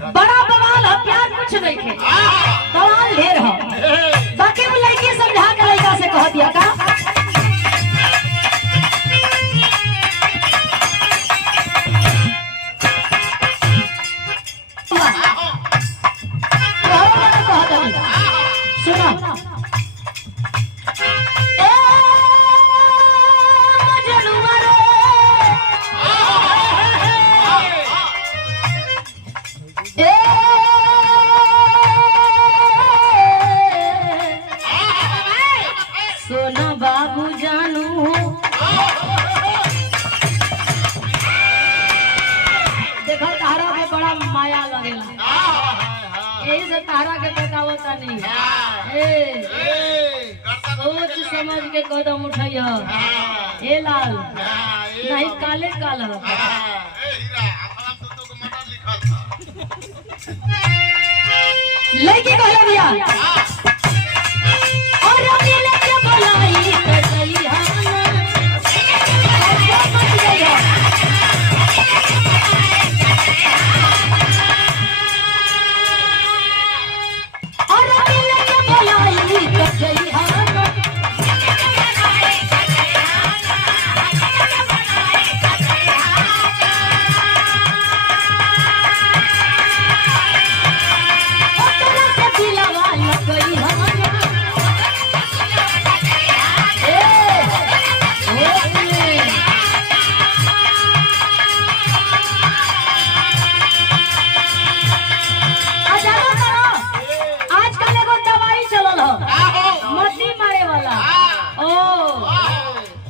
बड़ा बवाल है, प्यार कुछ नहीं है, बवाल ढेर है। बाकी वो लड़की समझा के लड़का से कह दिया का सुनो सोना बाबू जानू देखो तारा में बड़ा माया लगेला, यही से तारा के बतावता नहीं सोच समझ के कदम उठाइयो ए लाल नहीं काले काल लड़की कहले भैया और अकेले के बुलाई तो जइहा और अकेले के बुलाई तो जइहा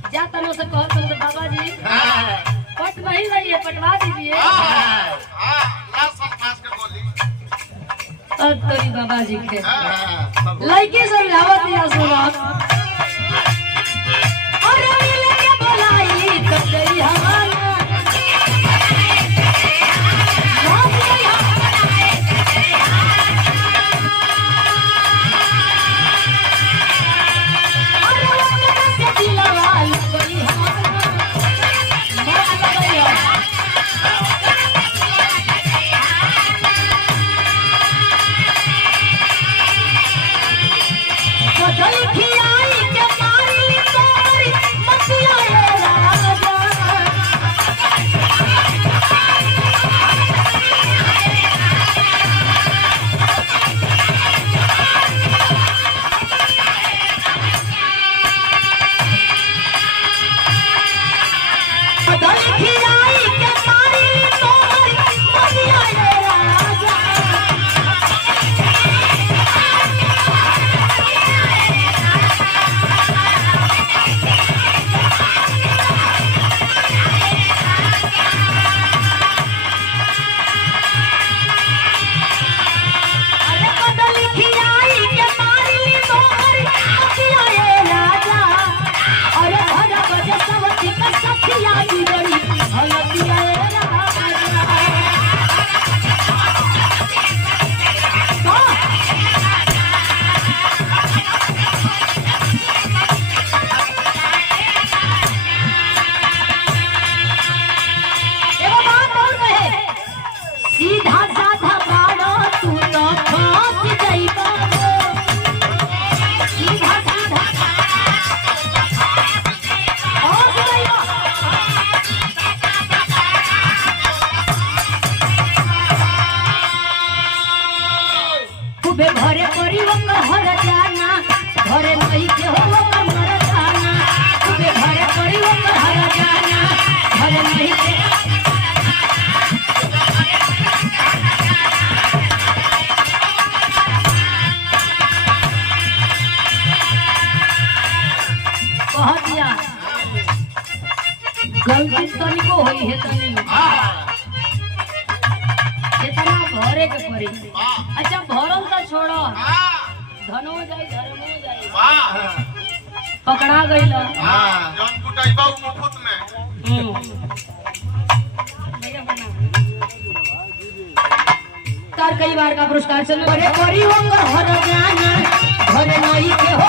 बाबा जी पट नहीं रही है, पटवा दीजिए। तोरी बाबा जी के लड़की समझावत दिया सुना और लेके बुलाई तो गई हमारा घरे परी हर जाना घरे नहीं के हो मर जाना घरे परी हर जाना घरे नहीं के कह दिया गलती तनिको होई है तनी इतना भरे के परी अच्छा भरल तो छोड़ो धनो जाई धर्मो जाई पकड़ा गइल जौन कुटाइबा मुफ्त में तार कई बार का पुरस्कार चल घरे परी हो हर जाना घरे नहीं के हो